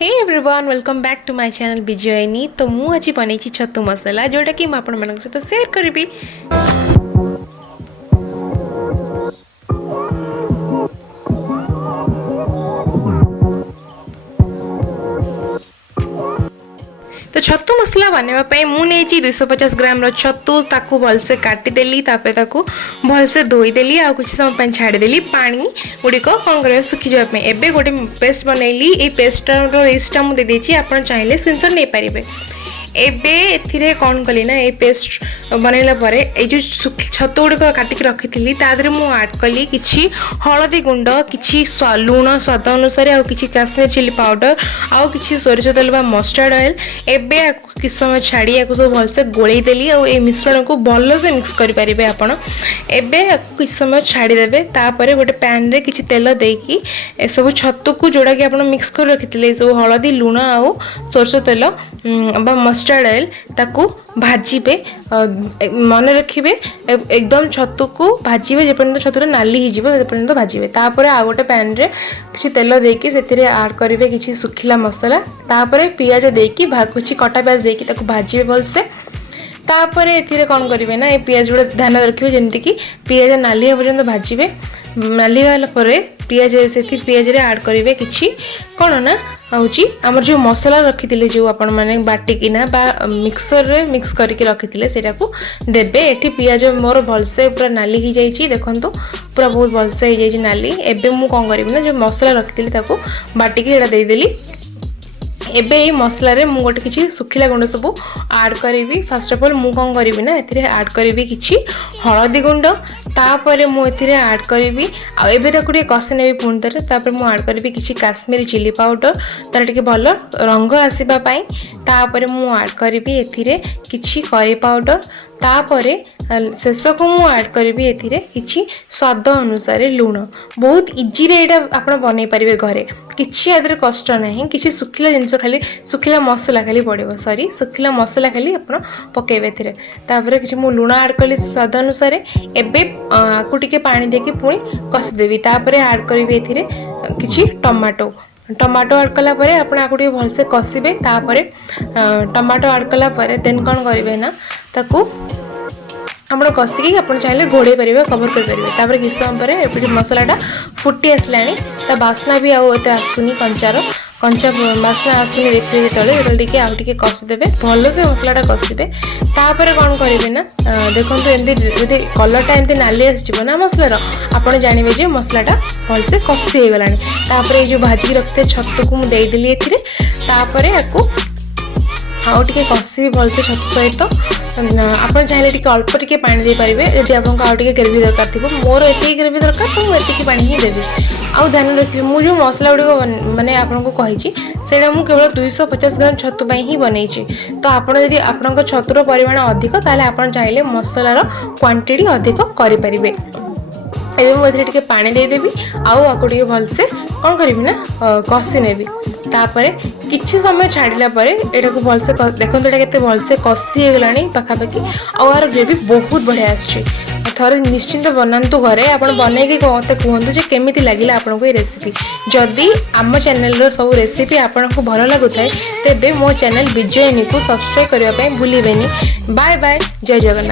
Hey everyone welcome back to my channel Vijayani. तो मु आज बन छतु मसला जोटा कि मुझे सहित शेयर करी। तो छतु मसला बनवाई मुझे 250 ग्राम छतु ताकू भलसे काटिदेली भलसे धोईदेली आ कुछ समय छाड़देली पानी गुड़िक कौन कर सुखी जावाई। एवं गोटे पेस्ट बनैली ये पेस्टर लिस्टा मुझे आप चाहिए स्क्रीनशॉट नहीं पारे। एबे एथिरे कौन कली ना ये पेस्ट बनैला परे जो छतु गुड़िक काटिक रखी थी तादरे मु आड कली किछि हलदी गुंड किछि लुण स्वाद अनुसार आ किछि काश्मीर चिली पाउडर आउ किछि सोरिष तेल बा मस्टर्ड ऑयल। एबे किछ समय छाड़ी या सब भलसे गोलई देली आ ए मिश्रण को भल से मिक्स करि परिबे आपण। एबे किछ समय छाड़ी देबे तापरे गोटे पैन रे किछि तेल देकी ए सब छतु को जोड़ा कि आपण मिक्स कर रखिथिले सब हलदी लुण आउ सोरिष तेल बा मस्टर्ड ऑयल ताकू भाजीबे। मन रखिए एकदम छतु को भाजीबे जेपर्यंत छतुरे नाली ही जीवो जेपर्यंत भाजीबे। तापरे आ गोटे पैन रे किछि तेल देकी सेथिरे ऐड करिवे किछि सुखिला मसाला तापरे पियाज देकी किछि कटा पियाज देकी ताकू भाजीबे भलसे। तापरे एथिरे कौन करिवे ना ए पियाज गुड़ा ध्यान रखिए जेमति कि पियाज नाली पर्यंत भाजीबे। नाली वाला परे पियाज से पियाज रे ऐड करिवे किछि कोन ना हूँ आमर जो मसला रखी थे जो आपण मैंने बाटिकिना बा मिक्सर रे मिक्स करके रखी थे सेटा को देबे। एठी पियाज मोर भलसे पूरा नाली ही जाइए देखंतु पूरा बहुत भलसे हो जाइए नाली। एबे मु कौन करी ना जो मसला रखी थी ताको बाटिकी एटा दे देली। एबे ये मसला रे मु गोटे किछि सुखिला गुंड सब ऐड करी। फर्स्ट ऑफ ऑल मु कौन करी ना एथिरे ऐड करी किछि हलदी गुंड तापरे मु एथिरे ऐड करी आ एबे ताकू टे कसी नेबी पुणी थे। तापर मु ऐड करी किछि काश्मीरी चिली पाउडर तार टिके भल रंग आसीबा पई। तापरे मु ऐड करी एथिरे किछि करी पाउडर तापरे शेष को मु ऐड करी एथिरे किछि स्वाद अनुसार लुण। बहुत इजी रे एटा आपण बनै परिबे घरे किछि आदरे कष्ट नहीं। किछि सुखिला जिंस खाली सुखिला मसला खाली पड़ो सॉरी सुखिला मसला खाली आपण पकेबे एथिरे। तापरे किछि मु लुण ऐड कली स्वाद अनुसार। एबे आकु टिके पानी देके पुणी कसी देबी। तापरे ऐड करी एथिरे किछि टमाटो टमाटो ऐड कला परे आपण आकु टिके भलसे कसिबे। तापरे टमाटो ऐड कला परे देन कोन करिवे ना ताकू आपण कसिकी आपण चाहिले घोड़े परिबे कवर कर परिबे। तापर किछ समय परे एपि मसलाटा फुटी आसलानी ता बास्ना भी आउ एते आसुनी कंचा बास्ना आसुनी देखिए तले टिके आउ टिके कसी देबे भल से मसलाटा कसिबे। तापर कोन करिवे ना देखंतु एमदी जदि कलरटा एमदी नाली आस जिवो ना मसलार आपण जानिबे जे मसलाटा भल से कसी हे गलानी। तापर जो भाजी रखते छतु को मु देई देली एथिरे। तापर याकू आउ टिके कसी भल से छतु सहित आप चाहिए अल्प टिके पानी दे पारे। यदि आपको आउ टिके ग्रेवी दरकार थी मोर एति ग्रेवी दरकार तो मुझे पानी ही देवी। आउ ध्यान रखिए मु जो मसला गुड़िक मैंने आपको कही सेटा मु केवल 250 ग्राम छतु ही बनई। तो आपड़ यदि आपण छतुर परिमाण अधिक ताले आपण चाहिए मसलार क्वांटिटी अधिक करें। एवं मुझे टिके पानी देदेवी आउ आपको टिके भलसे कौन करी ना कसी नेबी। तापरे किछि समय छाड़िला परे एटा को भलसे देखंतु एटा केते भलसे कसी हे गलानी पाखापाखी आर ग्रेवी बहुत बढ़िया आछि। थरे निश्चिंत बनातु घरे आपण बनैकी मते कहतु जे केमिति लागिला आपनको ये रेसिपी। जदि आम चैनल रो सब रेसिपी आपनको भल लागुथाय तेबे मो चैनल विजयनी को सब्सक्राइब करबा पई भूलिबेनी। बाय बाय जय जगन्नाथ।